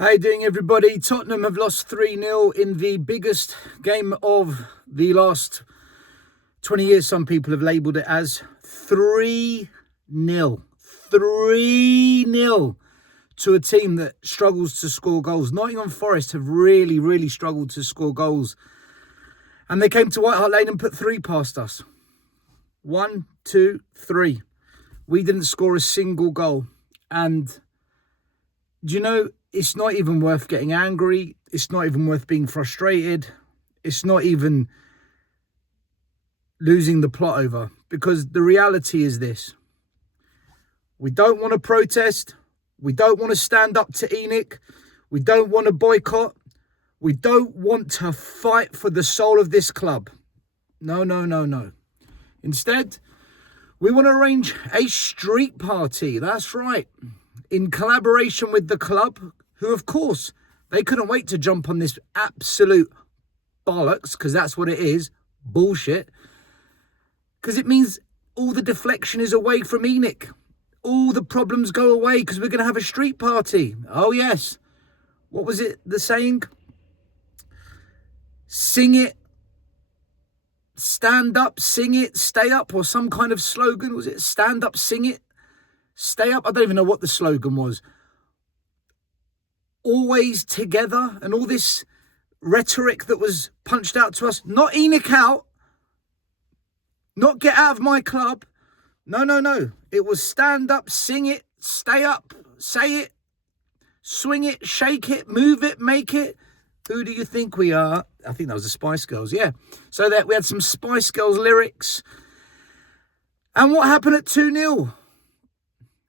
How you doing, everybody? Tottenham have lost 3-0 in the biggest game of the last 20 years. Some people have labelled it as 3-0. 3-0 to a team that struggles to score goals. Nottingham Forest have really struggled to score goals. And they came to White Hart Lane and put 3 past us. 1, 2, 3. We didn't score a single goal. And do you know, it's not even worth getting angry. It's not even worth being frustrated. It's not even losing the plot over. Because the reality is this. We don't want to protest. We don't want to stand up to Enoch. We don't want to boycott. We don't want to fight for the soul of this club. No. Instead, we want to arrange a street party. That's right. In collaboration with the club, who, of course, they couldn't wait to jump on this absolute bollocks, because that's what it is, bullshit. Because it means all the deflection is away from Enoch. All the problems go away because we're going to have a street party. Oh, yes. What was it, the saying? Sing it, stand up, sing it, stay up, or some kind of slogan. Was it stand up, sing it, stay up? I don't even know what the slogan was. Always together, and all this rhetoric that was punched out to us. Not Enoch out. Not get out of my club. No. It was stand up, sing it, stay up, say it, swing it, shake it, move it, make it. Who do you think we are? I think that was the Spice Girls, yeah. So that we had some Spice Girls lyrics. And what happened at 2-0?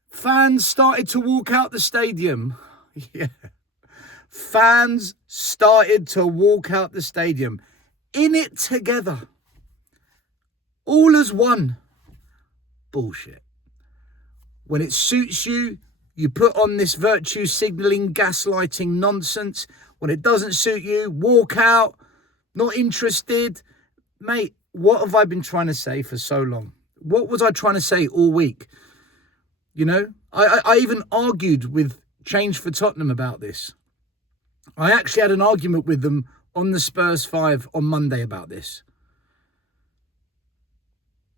Fans started to walk out the stadium. Yeah. Fans started to walk out the stadium. In it together. All as one. Bullshit. When it suits you, you put on this virtue signalling, gaslighting nonsense. When it doesn't suit you, walk out. Not interested. Mate, what have I been trying to say for so long? What was I trying to say all week? You know, I even argued with Change for Tottenham about this. I actually had an argument with them on the Spurs 5 on Monday about this.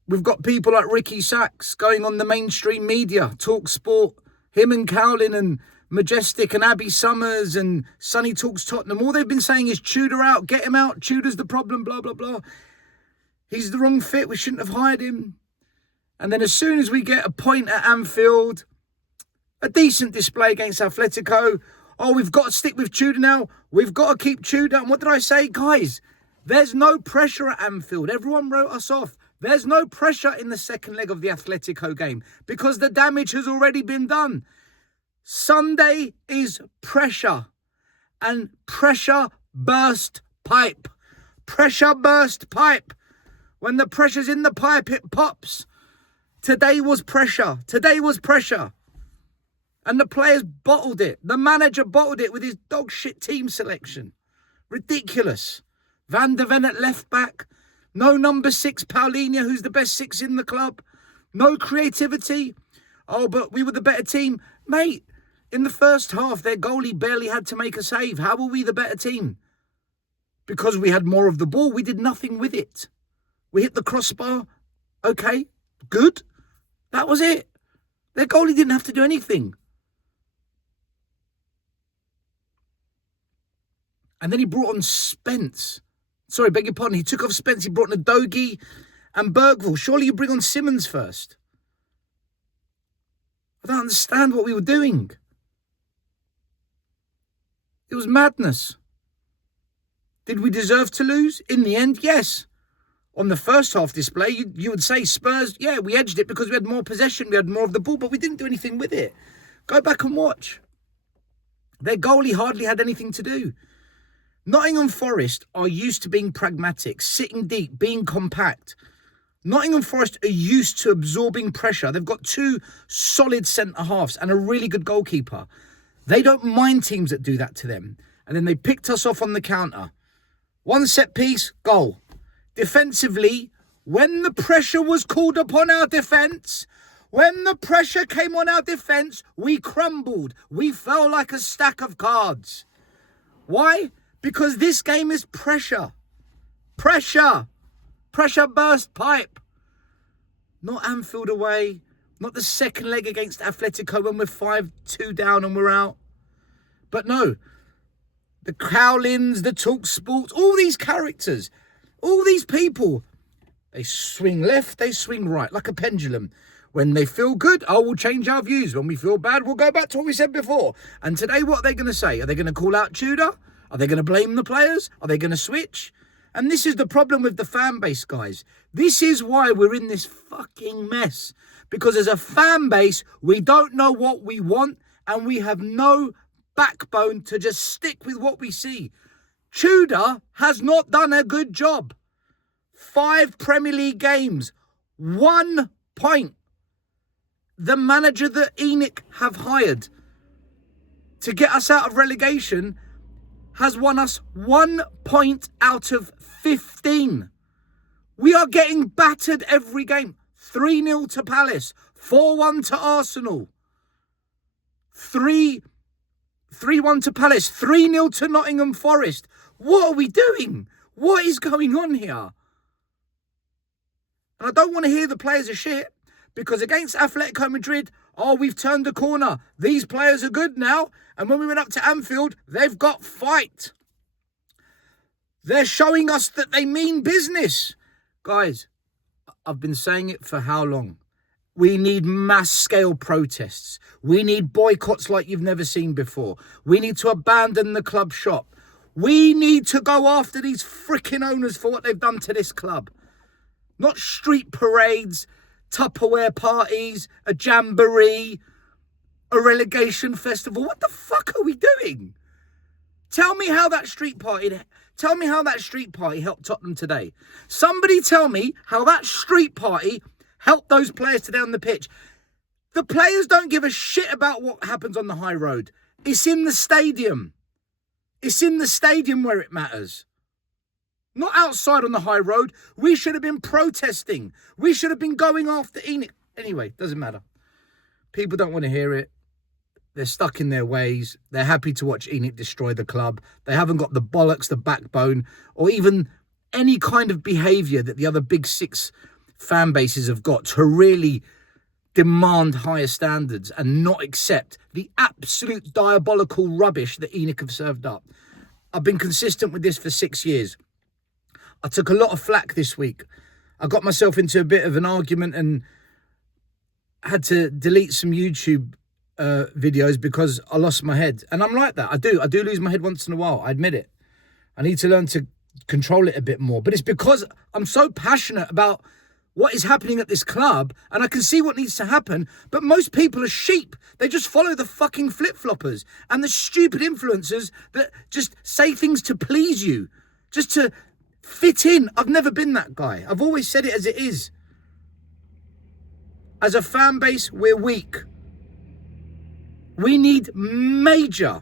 We've got people like Ricky Sachs going on the mainstream media, Talk Sport, him and Cowlin and Majestic and Abby Summers and Sonny Talks Tottenham. All they've been saying is Tudor out, get him out, Tudor's the problem, blah, blah, blah. He's the wrong fit, we shouldn't have hired him. And then as soon as we get a point at Anfield, a decent display against Atletico, oh, we've got to stick with Tudor now. We've got to keep Tudor. And what did I say? Guys, there's no pressure at Anfield. Everyone wrote us off. There's no pressure in the second leg of the Atletico game because the damage has already been done. Sunday is pressure. And pressure burst pipe. Pressure burst pipe. When the pressure's in the pipe, it pops. Today was pressure. And the players bottled it. The manager bottled it with his dog shit team selection. Ridiculous. Van der Ven at left back. No number 6, Paulinho, who's the best 6 in the club. No creativity. Oh, but we were the better team. Mate, in the first half, their goalie barely had to make a save. How were we the better team? Because we had more of the ball. We did nothing with it. We hit the crossbar. Okay, good. That was it. Their goalie didn't have to do anything. And then he brought on Spence. Sorry, beg your pardon. He took off Spence. He brought on Udogie and Bergvall. Surely you bring on Simmons first. I don't understand what we were doing. It was madness. Did we deserve to lose? In the end, yes. On the first half display, you would say Spurs, yeah, we edged it because we had more possession. We had more of the ball, but we didn't do anything with it. Go back and watch. Their goalie hardly had anything to do. Nottingham Forest are used to being pragmatic, sitting deep, being compact. Nottingham Forest are used to absorbing pressure. They've got 2 solid centre-halves and a really good goalkeeper. They don't mind teams that do that to them. And then they picked us off on the counter. 1 set piece, goal. Defensively, when the pressure was called upon our defence, When the pressure came on our defence, we crumbled. We fell like a stack of cards. Why? Because this game is pressure. Pressure. Pressure burst pipe. Not Anfield away. Not the second leg against Atletico when we're 5-2 down and we're out. But no. The Cowlins, the TalkSports, all these characters, all these people, they swing left, they swing right, like a pendulum. When they feel good, we'll change our views. When we feel bad, we'll go back to what we said before. And today, what are they going to say? Are they going to call out Tudor? Are they going to blame the players? Are they going to switch? And this is the problem with the fan base, guys. This is why we're in this fucking mess. Because as a fan base, we don't know what we want and we have no backbone to just stick with what we see. Tudor has not done a good job. 5 Premier League games, 1 point. The manager that ENIC have hired to get us out of relegation has won us 1 point out of 15. We are getting battered every game. 3-0 to Palace, 4-1 to Arsenal, 3-1 to Palace, 3-0 to Nottingham Forest. What are we doing? What is going on here? And I don't want to hear the players are shit, because against Atletico Madrid, we've turned the corner. These players are good now. And when we went up to Anfield, they've got fight. They're showing us that they mean business. Guys, I've been saying it for how long? We need mass-scale protests. We need boycotts like you've never seen before. We need to abandon the club shop. We need to go after these freaking owners for what they've done to this club. Not street parades, Tupperware parties, a jamboree, a relegation festival. What the fuck are we doing? Tell me how that street party helped Tottenham today. Somebody tell me how that street party helped those players today on the pitch. The players don't give a shit about what happens on the high road. It's in the stadium. It's in the stadium where it matters. Not outside on the high road. We should have been protesting. We should have been going after ENIC. Anyway, doesn't matter. People don't want to hear it. They're stuck in their ways. They're happy to watch ENIC destroy the club. They haven't got the bollocks, the backbone, or even any kind of behaviour that the other big 6 fan bases have got to really demand higher standards and not accept the absolute diabolical rubbish that ENIC have served up. I've been consistent with this for 6 years. I took a lot of flack this week. I got myself into a bit of an argument and had to delete some YouTube videos because I lost my head. And I'm like that. I do lose my head once in a while. I admit it. I need to learn to control it a bit more. But it's because I'm so passionate about what is happening at this club and I can see what needs to happen. But most people are sheep. They just follow the fucking flip-floppers and the stupid influencers that just say things to please you, just to fit in. I've never been that guy. I've always said it as it is. As a fan base, we're weak. We need major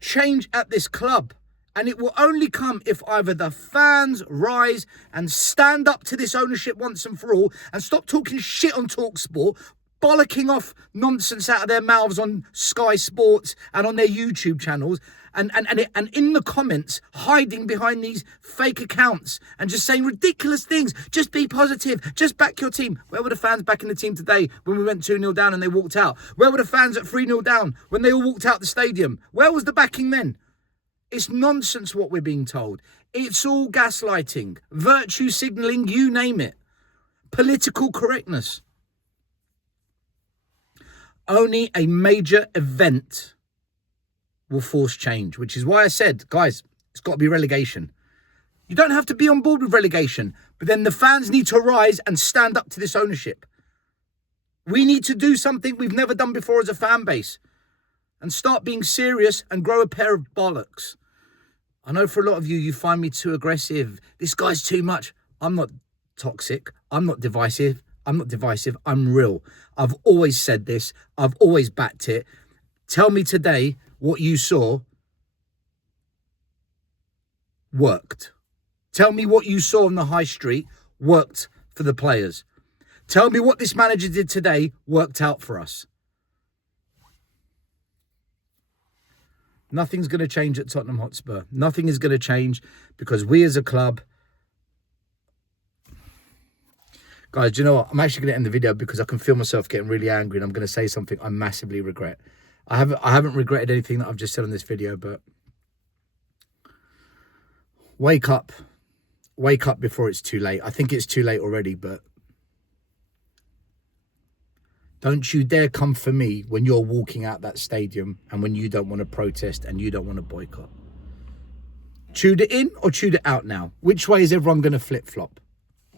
change at this club. And it will only come if either the fans rise and stand up to this ownership once and for all and stop talking shit on TalkSport, bollocking off nonsense out of their mouths on Sky Sports and on their YouTube channels, and in the comments hiding behind these fake accounts and just saying ridiculous things. Just be positive. Just back your team. Where were the fans backing the team today when we went 2-0 down and they walked out? Where were the fans at 3-0 down when they all walked out the stadium? Where was the backing then? It's nonsense what we're being told. It's all gaslighting, virtue signalling, you name it. Political correctness. Only a major event will force change, which is why I said, guys, it's got to be relegation. You don't have to be on board with relegation, but then the fans need to rise and stand up to this ownership. We need to do something we've never done before as a fan base and start being serious and grow a pair of bollocks. I know for a lot of you, you find me too aggressive. This guy's too much. I'm not toxic. I'm not divisive. I'm real. I've always said this. I've always backed it. Tell me today what you saw worked. Tell me what you saw on the high street worked for the players. Tell me what this manager did today worked out for us. Nothing's going to change at Tottenham Hotspur. Nothing is going to change because we as a club... Guys, do you know what? I'm actually going to end the video because I can feel myself getting really angry and I'm going to say something I massively regret. I haven't regretted anything that I've just said on this video, but... Wake up. Wake up before it's too late. I think it's too late already, but... Don't you dare come for me when you're walking out that stadium and when you don't want to protest and you don't want to boycott. Chewed it in or chewed it out now? Which way is everyone going to flip-flop?